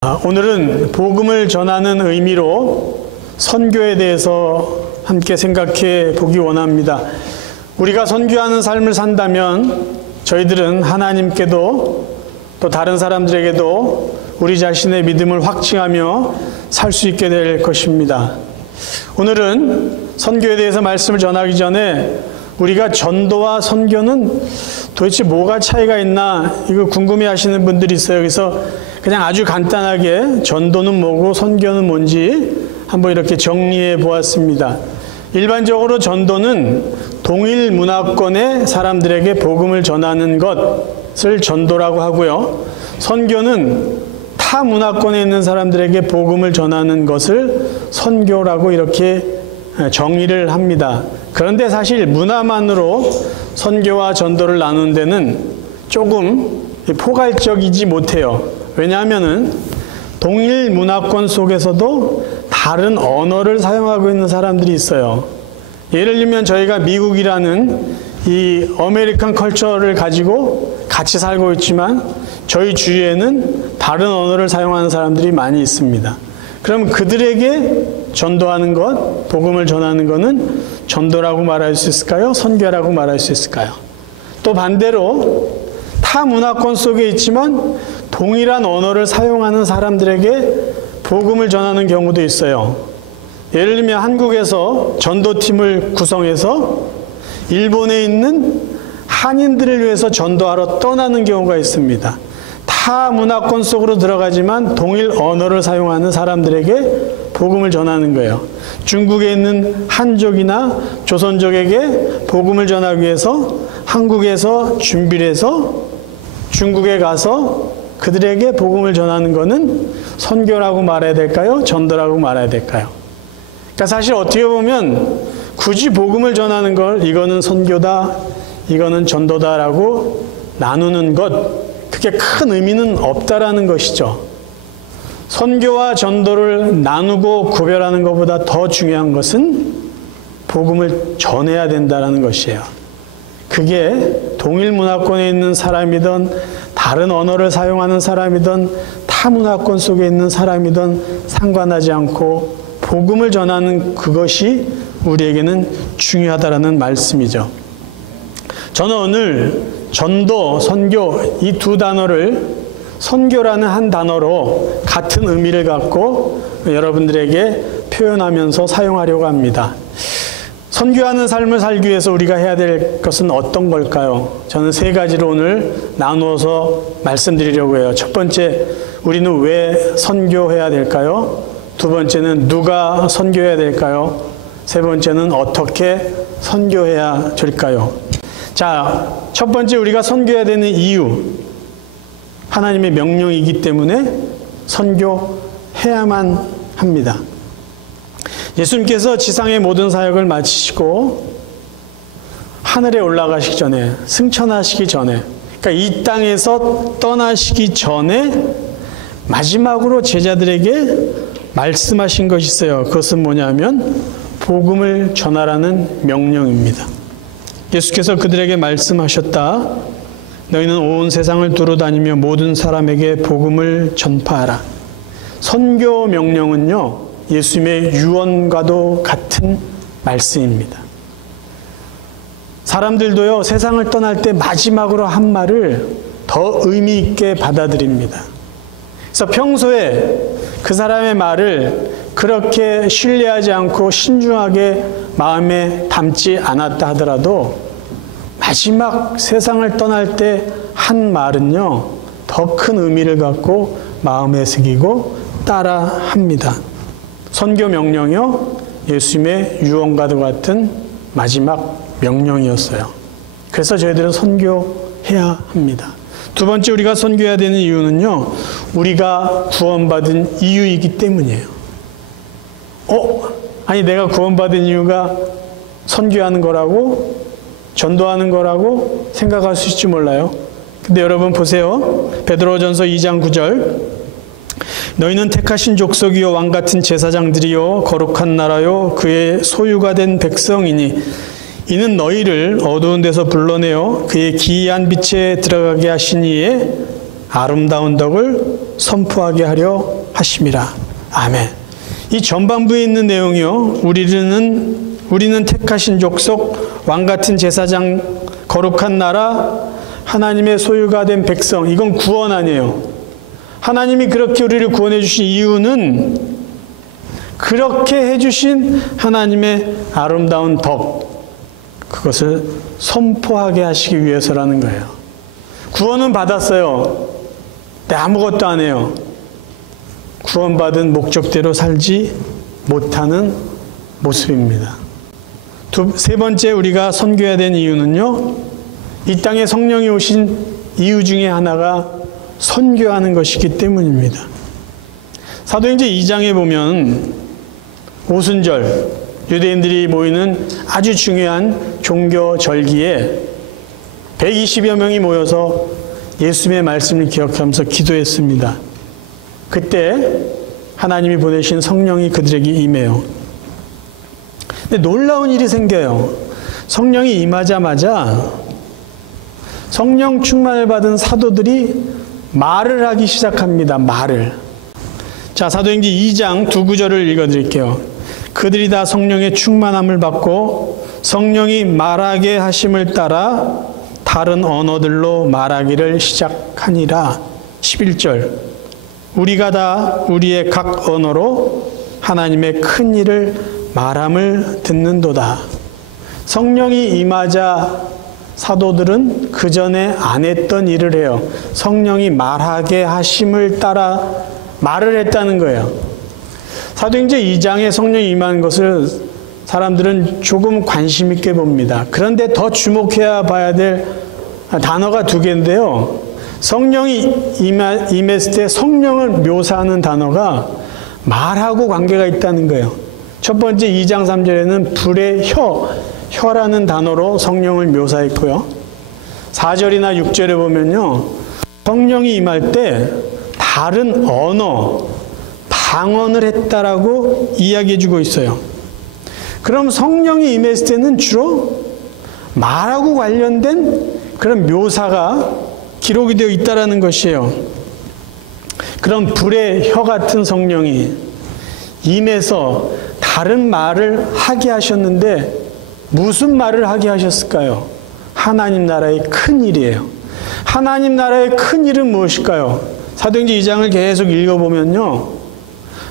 오늘은 복음을 전하는 의미로 선교에 대해서 함께 생각해 보기 원합니다. 우리가 선교하는 삶을 산다면 저희들은 하나님께도 또 다른 사람들에게도 우리 자신의 믿음을 확증하며 살 수 있게 될 것입니다. 오늘은 선교에 대해서 말씀을 전하기 전에 우리가 전도와 선교는 도대체 뭐가 차이가 있나 이거 궁금해 하시는 분들이 있어요. 그래서 그냥 아주 간단하게 전도는 뭐고 선교는 뭔지 한번 이렇게 정리해 보았습니다. 일반적으로 전도는 동일 문화권의 사람들에게 복음을 전하는 것을 전도라고 하고요. 선교는 타 문화권에 있는 사람들에게 복음을 전하는 것을 선교라고 이렇게 정의를 합니다. 그런데 사실 문화만으로 선교와 전도를 나누는 데는 조금 포괄적이지 못해요. 왜냐하면은 동일 문화권 속에서도 다른 언어를 사용하고 있는 사람들이 있어요. 예를 들면 저희가 미국이라는 이 아메리칸 컬처를 가지고 같이 살고 있지만 저희 주위에는 다른 언어를 사용하는 사람들이 많이 있습니다. 그럼 그들에게 전도하는 것, 복음을 전하는 것은 전도라고 말할 수 있을까요? 선교라고 말할 수 있을까요? 또 반대로 타 문화권 속에 있지만 동일한 언어를 사용하는 사람들에게 복음을 전하는 경우도 있어요. 예를 들면 한국에서 전도팀을 구성해서 일본에 있는 한인들을 위해서 전도하러 떠나는 경우가 있습니다. 타 문화권 속으로 들어가지만 동일 언어를 사용하는 사람들에게 복음을 전하는 거예요. 중국에 있는 한족이나 조선족에게 복음을 전하기 위해서 한국에서 준비를 해서 중국에 가서 그들에게 복음을 전하는 것은 선교라고 말해야 될까요? 전도라고 말해야 될까요? 그러니까 사실 어떻게 보면 굳이 복음을 전하는 걸 이거는 선교다, 이거는 전도다라고 나누는 것, 그게 큰 의미는 없다라는 것이죠. 선교와 전도를 나누고 구별하는 것보다 더 중요한 것은 복음을 전해야 된다는 것이에요. 그게 동일 문화권에 있는 사람이든 다른 언어를 사용하는 사람이든 타 문화권 속에 있는 사람이든 상관하지 않고 복음을 전하는 그것이 우리에게는 중요하다라는 말씀이죠. 저는 오늘 전도, 선교 이 두 단어를 선교라는 한 단어로 같은 의미를 갖고 여러분들에게 표현하면서 사용하려고 합니다. 선교하는 삶을 살기 위해서 우리가 해야 될 것은 어떤 걸까요? 저는 세 가지로 오늘 나누어서 말씀드리려고 해요. 첫 번째, 우리는 왜 선교해야 될까요? 두 번째는 누가 선교해야 될까요? 세 번째는 어떻게 선교해야 될까요? 자, 첫 번째 우리가 선교해야 되는 이유, 하나님의 명령이기 때문에 선교해야만 합니다. 예수님께서 지상의 모든 사역을 마치시고 하늘에 올라가시기 전에, 승천하시기 전에, 그러니까 이 땅에서 떠나시기 전에 마지막으로 제자들에게 말씀하신 것이 있어요. 그것은 뭐냐면 복음을 전하라는 명령입니다. 예수께서 그들에게 말씀하셨다. 너희는 온 세상을 두루다니며 모든 사람에게 복음을 전파하라. 선교 명령은요, 예수님의 유언과도 같은 말씀입니다. 사람들도요, 세상을 떠날 때 마지막으로 한 말을 더 의미 있게 받아들입니다. 그래서 평소에 그 사람의 말을 그렇게 신뢰하지 않고 신중하게 마음에 담지 않았다 하더라도 마지막 세상을 떠날 때 한 말은요, 더 큰 의미를 갖고 마음에 새기고 따라합니다. 선교 명령이요, 예수님의 유언과도 같은 마지막 명령이었어요. 그래서 저희들은 선교해야 합니다. 두 번째 우리가 선교해야 되는 이유는요, 우리가 구원받은 이유이기 때문이에요. 아니 내가 구원받은 이유가 선교하는 거라고, 전도하는 거라고 생각할 수 있을지 몰라요. 근데 여러분 보세요. 베드로전서 2장 9절, 너희는 택하신 족속이요 왕같은 제사장들이요 거룩한 나라요 그의 소유가 된 백성이니 이는 너희를 어두운 데서 불러내어 그의 기이한 빛에 들어가게 하신 이에 아름다운 덕을 선포하게 하려 하심이라. 아멘. 이 전반부에 있는 내용이요. 우리는 택하신 족속, 왕같은 제사장, 거룩한 나라, 하나님의 소유가 된 백성. 이건 구원 아니에요. 하나님이 그렇게 우리를 구원해 주신 이유는 그렇게 해주신 하나님의 아름다운 덕, 그것을 선포하게 하시기 위해서라는 거예요. 구원은 받았어요. 근데 아무것도 안 해요. 구원받은 목적대로 살지 못하는 모습입니다. 세 번째 우리가 선교해야 되는 이유는요, 이 땅에 성령이 오신 이유 중에 하나가 선교하는 것이기 때문입니다. 사도행전 2장에 보면 오순절, 유대인들이 모이는 아주 중요한 종교 절기에 120여 명이 모여서 예수님의 말씀을 기억하면서 기도했습니다. 그때 하나님이 보내신 성령이 그들에게 임해요. 근데 놀라운 일이 생겨요. 성령이 임하자마자 성령 충만을 받은 사도들이 말을 하기 시작합니다. 말을. 자, 사도행전 2장 두 구절을 읽어드릴게요. 그들이 다 성령의 충만함을 받고 성령이 말하게 하심을 따라 다른 언어들로 말하기를 시작하니라. 11절. 우리가 다 우리의 각 언어로 하나님의 큰 일을 말함을 듣는도다. 성령이 임하자 사도들은 그 전에 안 했던 일을 해요. 성령이 말하게 하심을 따라 말을 했다는 거예요. 사도행전 2장에 성령이 임한 것을 사람들은 조금 관심 있게 봅니다. 그런데 더 주목해야 봐야 될 단어가 두 개인데요. 성령이 임했을 때 성령을 묘사하는 단어가 말하고 관계가 있다는 거예요. 첫 번째 2장 3절에는 불의 혀라는 단어로 성령을 묘사했고요. 4절이나 6절에 보면요, 성령이 임할 때 다른 언어, 방언을 했다라고 이야기해주고 있어요. 그럼 성령이 임했을 때는 주로 말하고 관련된 그런 묘사가 기록이 되어 있다라는 것이에요. 그럼 불의 혀 같은 성령이 임해서 다른 말을 하게 하셨는데 무슨 말을 하게 하셨을까요? 하나님 나라의 큰 일이에요. 하나님 나라의 큰 일은 무엇일까요? 사도행전 2장을 계속 읽어보면요,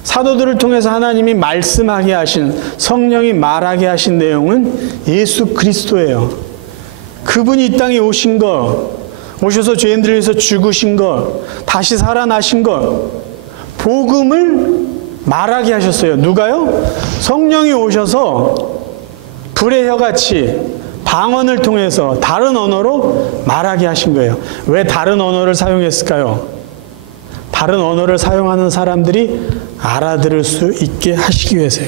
사도들을 통해서 하나님이 말씀하게 하신, 성령이 말하게 하신 내용은 예수 그리스도예요. 그분이 이 땅에 오신 것, 오셔서 죄인들을 위해서 죽으신 것, 다시 살아나신 것, 복음을 말하게 하셨어요. 누가요? 성령이 오셔서 불의 혀같이 방언을 통해서 다른 언어로 말하게 하신 거예요. 왜 다른 언어를 사용했을까요? 다른 언어를 사용하는 사람들이 알아들을 수 있게 하시기 위해서요.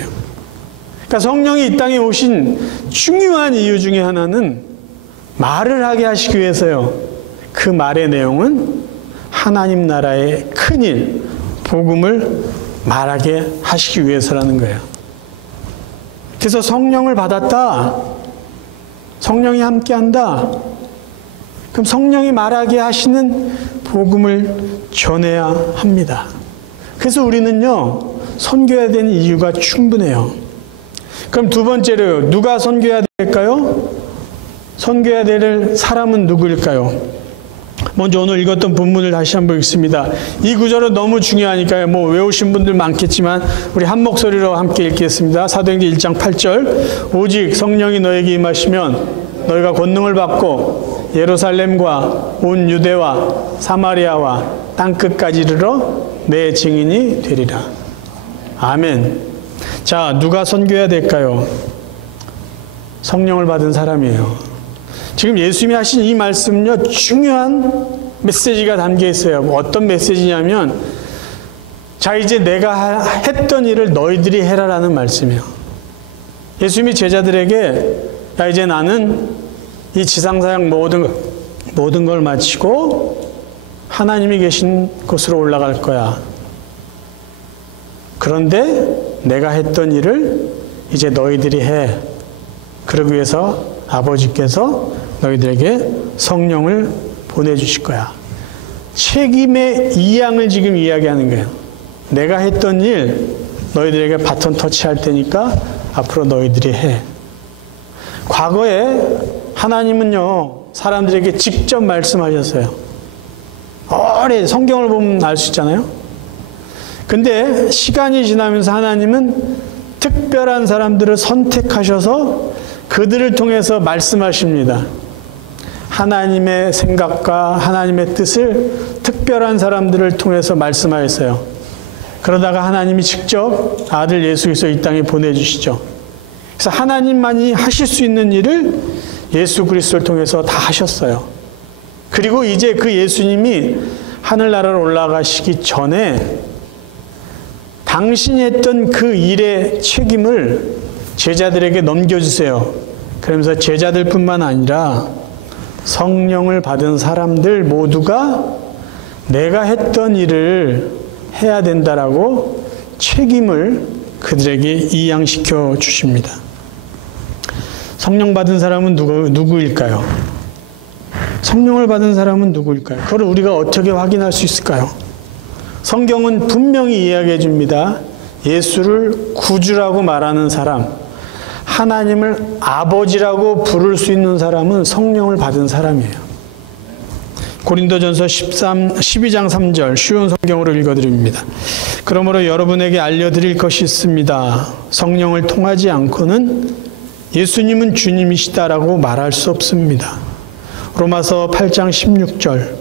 그러니까 성령이 이 땅에 오신 중요한 이유 중에 하나는 말을 하게 하시기 위해서요. 그 말의 내용은 하나님 나라의 큰일, 복음을 말하게 하시기 위해서라는 거예요. 그래서 성령을 받았다, 성령이 함께한다, 그럼 성령이 말하게 하시는 복음을 전해야 합니다. 그래서 우리는요, 선교해야 되는 이유가 충분해요. 그럼 두 번째로 누가 선교해야 될까요? 선교해야 될 사람은 누구일까요? 먼저 오늘 읽었던 본문을 다시 한번 읽습니다. 이 구절은 너무 중요하니까요. 외우신 분들 많겠지만 우리 한 목소리로 함께 읽겠습니다. 사도행전 1장 8절. 오직 성령이 너에게 임하시면 너희가 권능을 받고 예루살렘과 온 유대와 사마리아와 땅끝까지 이르러 내 증인이 되리라. 아멘. 자, 누가 선교해야 될까요? 성령을 받은 사람이에요. 지금 예수님이 하신 이 말씀은요, 중요한 메시지가 담겨 있어요. 어떤 메시지냐면, 자, 이제 내가 했던 일을 너희들이 해라라는 말씀이에요. 예수님이 제자들에게, 야, 이제 나는 이 지상사역 모든 걸 마치고 하나님이 계신 곳으로 올라갈 거야. 그런데 내가 했던 일을 이제 너희들이 해. 그러기 위해서 아버지께서 너희들에게 성령을 보내주실 거야. 책임의 이양을 지금 이야기하는 거예요. 내가 했던 일 너희들에게 바톤 터치할 테니까 앞으로 너희들이 해. 과거에 하나님은요, 사람들에게 직접 말씀하셨어요. 오래 성경을 보면 알 수 있잖아요. 근데 시간이 지나면서 하나님은 특별한 사람들을 선택하셔서 그들을 통해서 말씀하십니다. 하나님의 생각과 하나님의 뜻을 특별한 사람들을 통해서 말씀하였어요. 그러다가 하나님이 직접 아들 예수 그리스도 이 땅에 보내주시죠. 그래서 하나님만이 하실 수 있는 일을 예수 그리스도를 통해서 다 하셨어요. 그리고 이제 그 예수님이 하늘나라로 올라가시기 전에 당신이 했던 그 일의 책임을 제자들에게 넘겨주세요. 그러면서 제자들뿐만 아니라 성령을 받은 사람들 모두가 내가 했던 일을 해야 된다라고 책임을 그들에게 이양시켜 주십니다. 성령 받은 사람은 누구일까요? 성령을 받은 사람은 누구일까요? 그걸 우리가 어떻게 확인할 수 있을까요? 성경은 분명히 이야기해 줍니다. 예수를 구주라고 말하는 사람, 하나님을 아버지라고 부를 수 있는 사람은 성령을 받은 사람이에요. 고린도전서 12장 3절 쉬운 성경으로 읽어드립니다. 그러므로 여러분에게 알려드릴 것이 있습니다. 성령을 통하지 않고는 예수님은 주님이시다라고 말할 수 없습니다. 로마서 8장 16절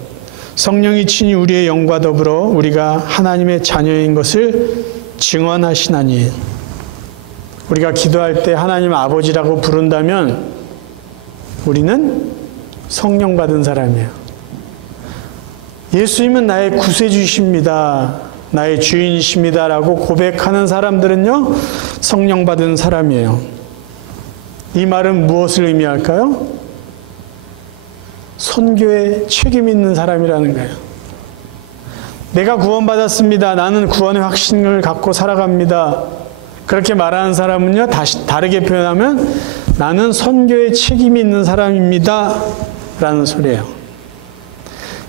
성령이 친히 우리의 영과 더불어 우리가 하나님의 자녀인 것을 증언하시나니. 우리가 기도할 때 하나님 아버지라고 부른다면 우리는 성령 받은 사람이에요. 예수님은 나의 구세주이십니다. 나의 주인이십니다. 라고 고백하는 사람들은요, 성령 받은 사람이에요. 이 말은 무엇을 의미할까요? 선교에 책임 있는 사람이라는 거예요. 내가 구원받았습니다. 나는 구원의 확신을 갖고 살아갑니다. 그렇게 말하는 사람은요, 다르게 표현하면 나는 선교에 책임이 있는 사람입니다. 라는 소리예요.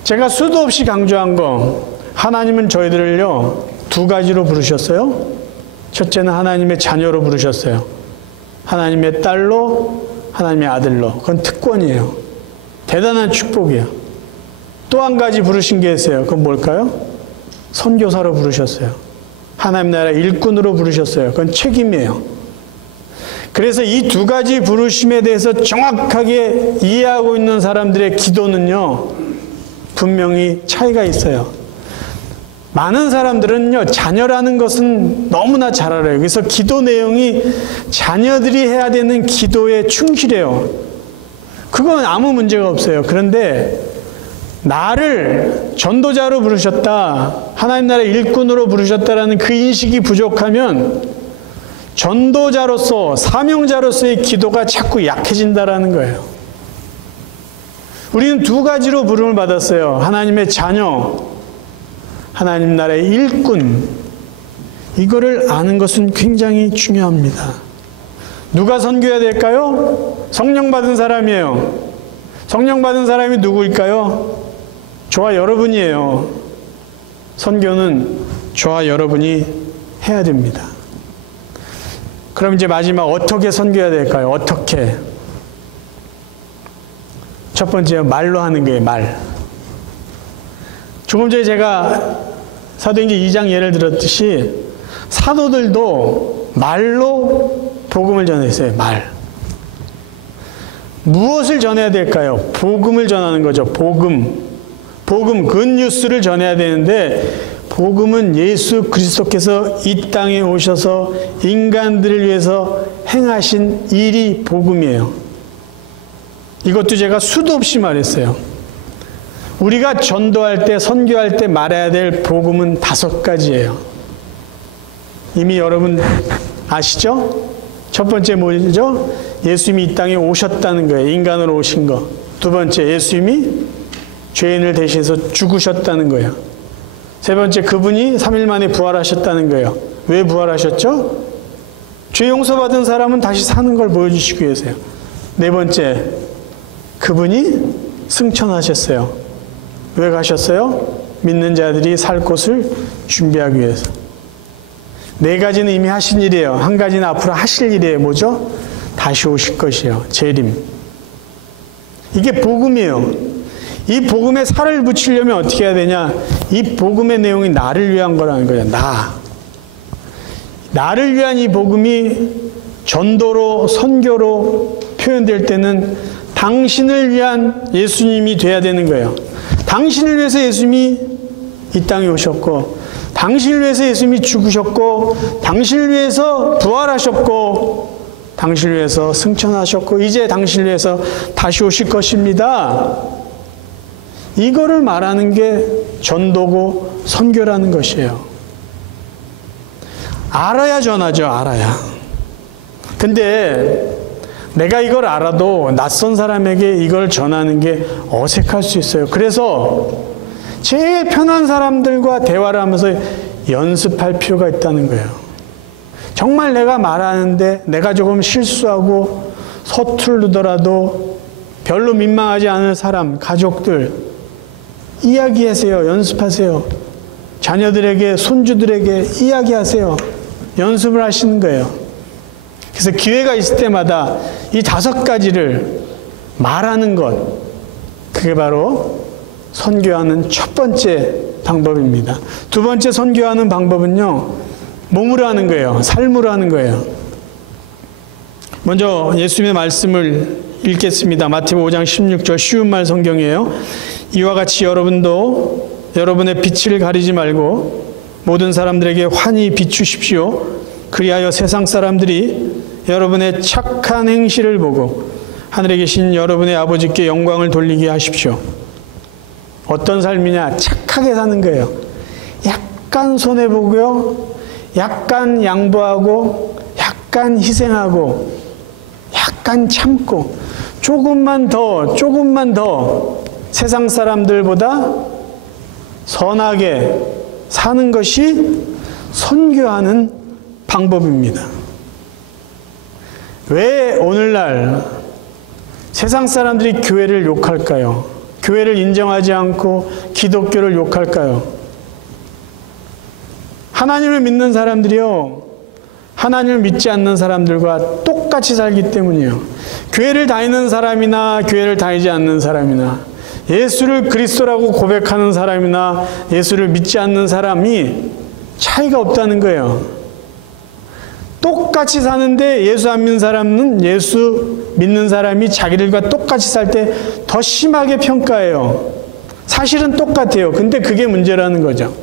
제가 수도 없이 강조한 거, 하나님은 저희들을요, 두 가지로 부르셨어요. 첫째는 하나님의 자녀로 부르셨어요. 하나님의 딸로, 하나님의 아들로. 그건 특권이에요. 대단한 축복이에요. 또 한 가지 부르신 게 있어요. 그건 뭘까요? 선교사로 부르셨어요. 하나님 나라 일꾼으로 부르셨어요. 그건 책임이에요. 그래서 이 두 가지 부르심에 대해서 정확하게 이해하고 있는 사람들의 기도는요, 분명히 차이가 있어요. 많은 사람들은요, 자녀라는 것은 너무나 잘 알아요. 그래서 기도 내용이 자녀들이 해야 되는 기도에 충실해요. 그건 아무 문제가 없어요. 그런데 나를 전도자로 부르셨다, 하나님 나라 일꾼으로 부르셨다라는 그 인식이 부족하면 전도자로서, 사명자로서의 기도가 자꾸 약해진다라는 거예요. 우리는 두 가지로 부름을 받았어요. 하나님의 자녀, 하나님 나라의 일꾼. 이거를 아는 것은 굉장히 중요합니다. 누가 선교해야 될까요? 성령 받은 사람이에요. 성령 받은 사람이 누구일까요? 저와 여러분이에요. 선교는 저와 여러분이 해야 됩니다. 그럼 이제 마지막 어떻게 선교해야 될까요? 어떻게? 첫 번째, 말로 하는 거예요. 말. 조금 전에 제가 사도행전 2장 예를 들었듯이 사도들도 말로 복음을 전했어요. 말. 무엇을 전해야 될까요? 복음을 전하는 거죠. 복음, 굿뉴스를 전해야 되는데, 복음은 예수 그리스도께서 이 땅에 오셔서 인간들을 위해서 행하신 일이 복음이에요. 이것도 제가 수도 없이 말했어요. 우리가 전도할 때, 선교할 때 말해야 될 복음은 5가지예요. 이미 여러분 아시죠? 첫 번째 뭐죠? 예수님이 이 땅에 오셨다는 거예요. 인간으로 오신 거. 두 번째, 예수님이 죄인을 대신해서 죽으셨다는 거예요. 세 번째, 그분이 3일 만에 부활하셨다는 거예요. 왜 부활하셨죠? 죄 용서받은 사람은 다시 사는 걸 보여주시기 위해서요. 네 번째, 그분이 승천하셨어요. 왜 가셨어요? 믿는 자들이 살 곳을 준비하기 위해서. 네 가지는 이미 하신 일이에요. 한 가지는 앞으로 하실 일이에요. 뭐죠? 다시 오실 것이에요. 재림. 이게 복음이에요. 이 복음에 살을 붙이려면 어떻게 해야 되냐? 이 복음의 내용이 나를 위한 거라는 거예요. 나를 위한 이 복음이 전도로, 선교로 표현될 때는 당신을 위한 예수님이 돼야 되는 거예요. 당신을 위해서 예수님이 이 땅에 오셨고, 당신을 위해서 예수님이 죽으셨고, 당신을 위해서 부활하셨고, 당신을 위해서 승천하셨고, 이제 당신을 위해서 다시 오실 것입니다. 이거를 말하는 게 전도고 선교라는 것이에요. 알아야 전하죠. 알아야. 근데 내가 이걸 알아도 낯선 사람에게 이걸 전하는 게 어색할 수 있어요. 그래서 제일 편한 사람들과 대화를 하면서 연습할 필요가 있다는 거예요. 정말 내가 말하는데 내가 조금 실수하고 서투르더라도 별로 민망하지 않은 사람, 가족들 이야기하세요. 연습하세요. 자녀들에게, 손주들에게 이야기하세요. 연습을 하시는 거예요. 그래서 기회가 있을 때마다 이 5가지를 말하는 것, 그게 바로 선교하는 첫 번째 방법입니다. 두 번째 선교하는 방법은요, 몸으로 하는 거예요. 삶으로 하는 거예요. 먼저 예수님의 말씀을 읽겠습니다. 마태복음 5장 16절 쉬운 말 성경이에요. 이와 같이 여러분도 여러분의 빛을 가리지 말고 모든 사람들에게 환히 비추십시오. 그리하여 세상 사람들이 여러분의 착한 행실을 보고 하늘에 계신 여러분의 아버지께 영광을 돌리게 하십시오. 어떤 삶이냐? 착하게 사는 거예요. 약간 손해보고요, 약간 양보하고, 약간 희생하고, 약간 참고, 조금만 더 세상 사람들보다 선하게 사는 것이 선교하는 방법입니다. 왜 오늘날 세상 사람들이 교회를 욕할까요? 교회를 인정하지 않고 기독교를 욕할까요? 하나님을 믿는 사람들이요, 하나님을 믿지 않는 사람들과 똑같이 살기 때문이에요. 교회를 다니는 사람이나 교회를 다니지 않는 사람이나, 예수를 그리스도라고 고백하는 사람이나 예수를 믿지 않는 사람이 차이가 없다는 거예요. 똑같이 사는데 예수 안 믿는 사람은 예수 믿는 사람이 자기들과 똑같이 살 때 더 심하게 평가해요. 사실은 똑같아요. 근데 그게 문제라는 거죠.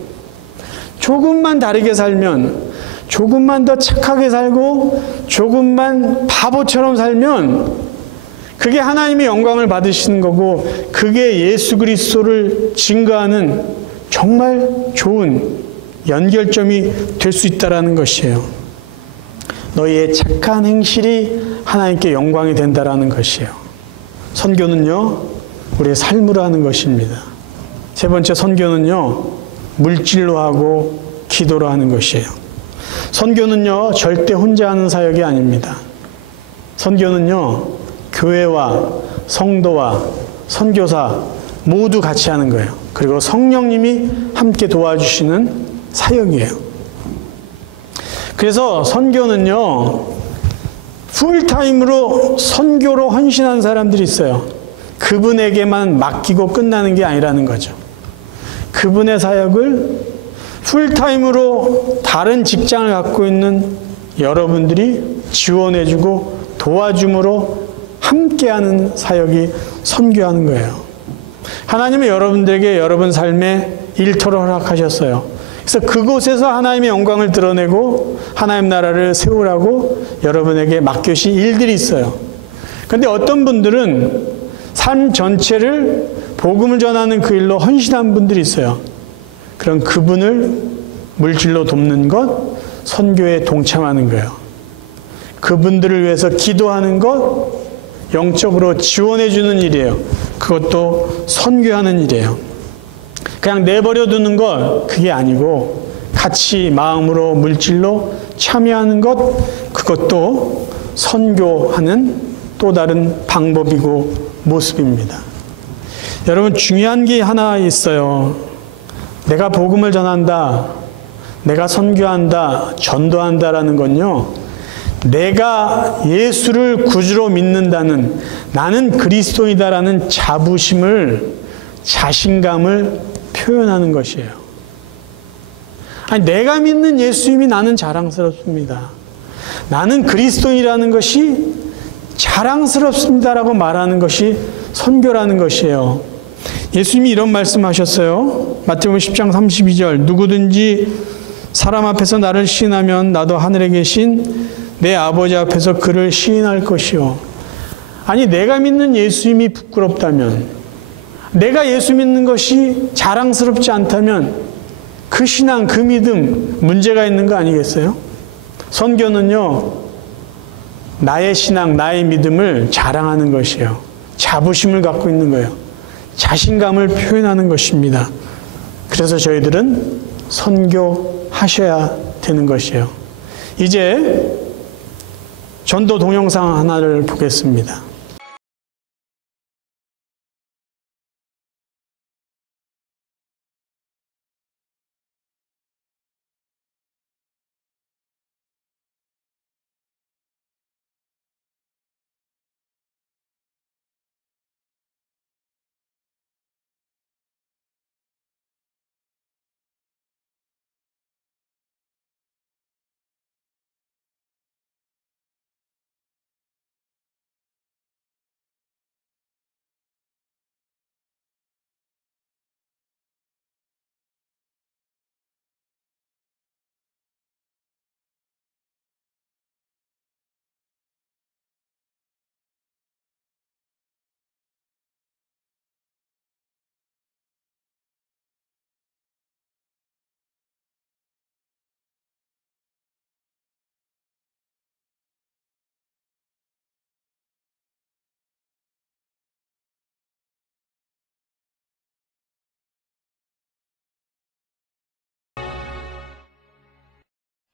조금만 다르게 살면, 조금만 더 착하게 살고, 조금만 바보처럼 살면 그게 하나님의 영광을 받으시는 거고, 그게 예수 그리스도를 증거하는 정말 좋은 연결점이 될 수 있다는 것이에요. 너희의 착한 행실이 하나님께 영광이 된다라는 것이에요. 선교는요, 우리의 삶으로 하는 것입니다. 세 번째 선교는요, 물질로 하고 기도로 하는 것이에요. 선교는요, 절대 혼자 하는 사역이 아닙니다. 선교는요, 교회와 성도와 선교사 모두 같이 하는 거예요. 그리고 성령님이 함께 도와주시는 사역이에요. 그래서 선교는요, 풀타임으로 선교로 헌신한 사람들이 있어요. 그분에게만 맡기고 끝나는 게 아니라는 거죠. 그분의 사역을 풀타임으로 다른 직장을 갖고 있는 여러분들이 지원해주고 도와줌으로 함께하는 사역이 선교하는 거예요. 하나님은 여러분들에게 여러분 삶에 일터를 허락하셨어요. 그래서 그곳에서 하나님의 영광을 드러내고 하나님 나라를 세우라고 여러분에게 맡겨주신 일들이 있어요. 그런데 어떤 분들은 삶 전체를 복음을 전하는 그 일로 헌신한 분들이 있어요. 그럼 그분을 물질로 돕는 것, 선교에 동참하는 거예요. 그분들을 위해서 기도하는 것, 영적으로 지원해 주는 일이에요. 그것도 선교하는 일이에요. 그냥 내버려 두는 것, 그게 아니고 같이 마음으로 물질로 참여하는 것, 그것도 선교하는 또 다른 방법이고 모습입니다. 여러분, 중요한 게 하나 있어요. 내가 복음을 전한다, 내가 선교한다, 전도한다라는 건요, 내가 예수를 구주로 믿는다는, 나는 그리스도이다라는 자부심을, 자신감을 표현하는 것이에요. 아니, 내가 믿는 예수님이 나는 자랑스럽습니다. 나는 그리스도인이라는 것이 자랑스럽습니다라고 말하는 것이 선교라는 것이에요. 예수님이 이런 말씀하셨어요. 마태복음 10장 32절, 누구든지 사람 앞에서 나를 시인하면 나도 하늘에 계신 내 아버지 앞에서 그를 시인할 것이요. 아니, 내가 믿는 예수님이 부끄럽다면, 내가 예수 믿는 것이 자랑스럽지 않다면 그 신앙, 그 믿음 문제가 있는 거 아니겠어요? 선교는요, 나의 신앙, 나의 믿음을 자랑하는 것이에요. 자부심을 갖고 있는 거예요. 자신감을 표현하는 것입니다. 그래서 저희들은 선교하셔야 되는 것이에요. 이제 전도 동영상 하나를 보겠습니다.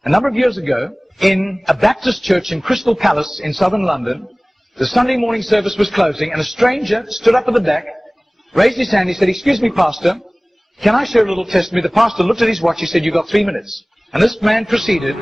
A number of years ago, in a Baptist church in Crystal Palace in southern London, the Sunday morning service was closing, and a stranger stood up at the back, raised his hand, he said, "Excuse me, Pastor, can I share a little testimony?" The pastor looked at his watch, he said, "You've got 3 minutes." And this man proceeded.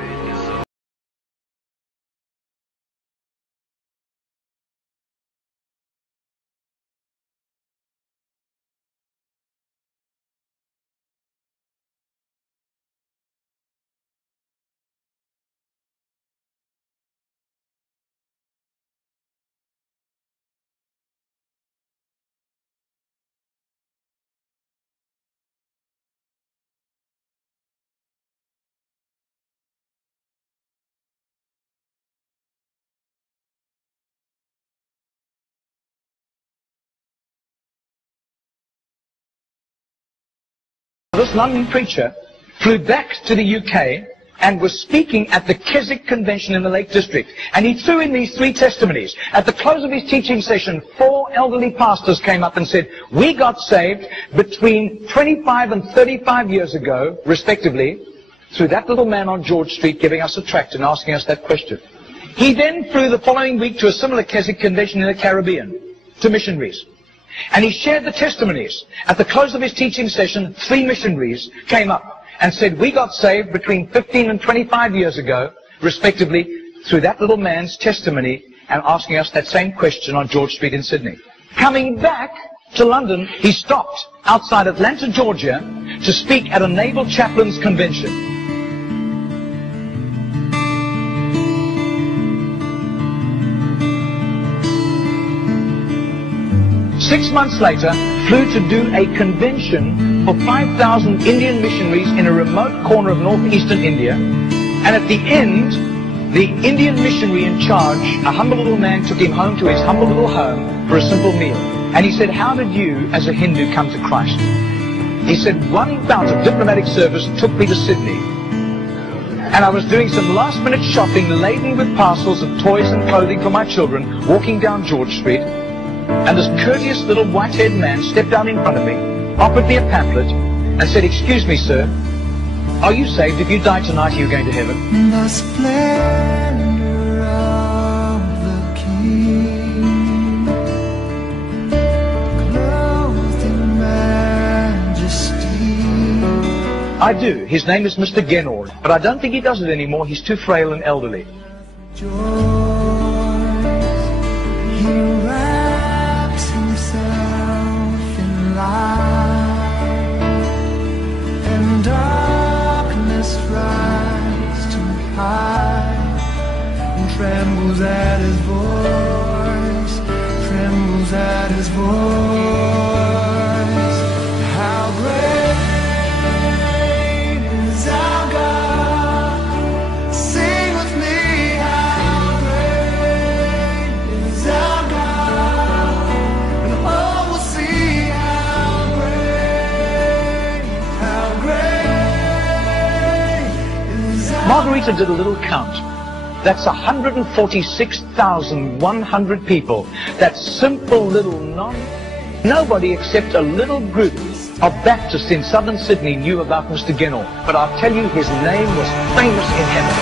This London preacher flew back to the UK and was speaking at the Keswick Convention in the Lake District. And he threw in these 3 testimonies. At the close of his teaching session, 4 elderly pastors came up and said, "We got saved between 25 and 35 years ago, respectively, through that little man on George Street giving us a tract and asking us that question." He then flew the following week to a similar Keswick Convention in the Caribbean, to missionaries. And he shared the testimonies. At the close of his teaching session, 3 missionaries came up and said, "We got saved between 15 and 25 years ago, respectively, through that little man's testimony and asking us that same question on George Street in Sydney." Coming back to London, he stopped outside Atlanta, Georgia, to speak at a naval chaplains convention. 6 months later, flew to do a convention for 5,000 Indian missionaries in a remote corner of northeastern India. And at the end, the Indian missionary in charge, a humble little man, took him home to his humble little home for a simple meal. And he said, "How did you, as a Hindu, come to Christ?" He said, "One bout of diplomatic service took me to Sydney. And I was doing some last-minute shopping laden with parcels of toys and clothing for my children, walking down George Street. And this courteous little white-haired man stepped down in front of me, offered me a pamphlet, and said, 'Excuse me, sir, are you saved? If you die tonight, are you going to heaven?'" The splendor of the King, clothed in majesty, I do. His name is Mr. Genord, but I don't think he does it anymore. He's too frail and elderly. Joys, he wraps himself in light, and darkness rise to hide, and trembles at his voice, trembles at his voice. How great is our God? Sing with me, how great is our God? And all will see how great is our Margarita did a little count. That's 146,100 people. That simple little nobody except a little group of Baptists in southern Sydney knew about Mr. Genord. But I'll tell you, his name was famous in heaven.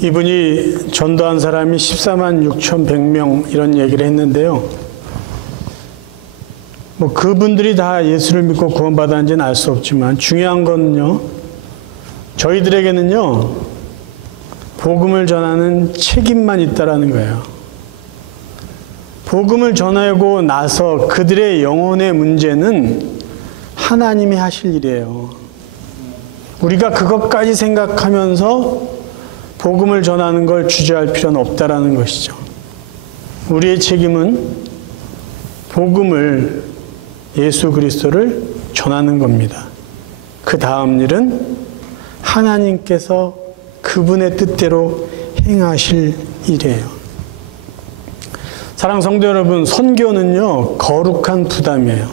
이분이 전도한 사람이 14만 6,100명 이런 얘기를 했는데요. 뭐 그분들이 다 예수를 믿고 구원받았는지는 알 수 없지만 중요한 건요, 저희들에게는요, 복음을 전하는 책임만 있다라는 거예요. 복음을 전하고 나서 그들의 영혼의 문제는 하나님이 하실 일이에요. 우리가 그것까지 생각하면서 복음을 전하는 걸 주저할 필요는 없다라는 것이죠. 우리의 책임은 복음을, 예수 그리스도를 전하는 겁니다. 그 다음 일은 하나님께서 그분의 뜻대로 행하실 일이에요. 사랑하는 성도 여러분, 선교는요, 거룩한 부담이에요.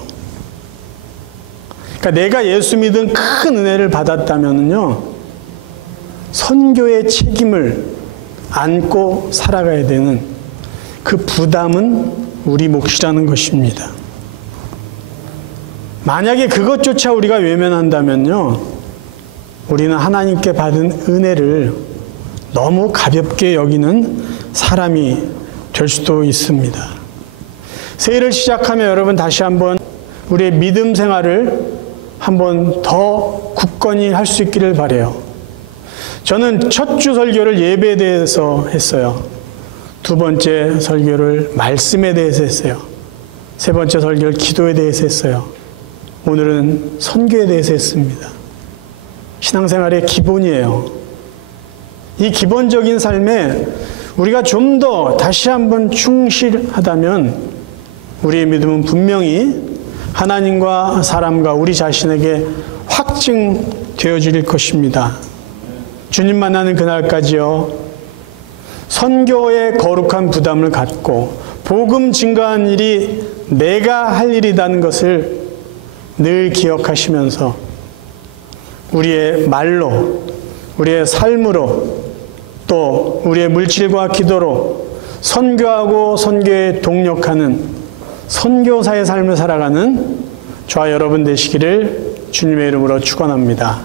그러니까 내가 예수 믿은 큰 은혜를 받았다면요, 선교의 책임을 안고 살아가야 되는 그 부담은 우리 몫이라는 것입니다. 만약에 그것조차 우리가 외면한다면요, 우리는 하나님께 받은 은혜를 너무 가볍게 여기는 사람이 될 수도 있습니다. 새해를 시작하며 여러분 다시 한번 우리의 믿음 생활을 한번 더 굳건히 할 수 있기를 바라요. 저는 첫 주 설교를 예배에 대해서 했어요. 두 번째 설교를 말씀에 대해서 했어요. 세 번째 설교를 기도에 대해서 했어요. 오늘은 선교에 대해서 했습니다. 신앙생활의 기본이에요. 이 기본적인 삶에 우리가 좀 더 다시 한번 충실하다면 우리의 믿음은 분명히 하나님과 사람과 우리 자신에게 확증되어질 것입니다. 주님 만나는 그날까지요, 선교의 거룩한 부담을 갖고 복음 증거한 일이 내가 할 일이라는 것을 늘 기억하시면서 우리의 말로, 우리의 삶으로, 또 우리의 물질과 기도로 선교하고 선교에 동력하는 선교사의 삶을 살아가는 저와 여러분 되시기를 주님의 이름으로 축원합니다.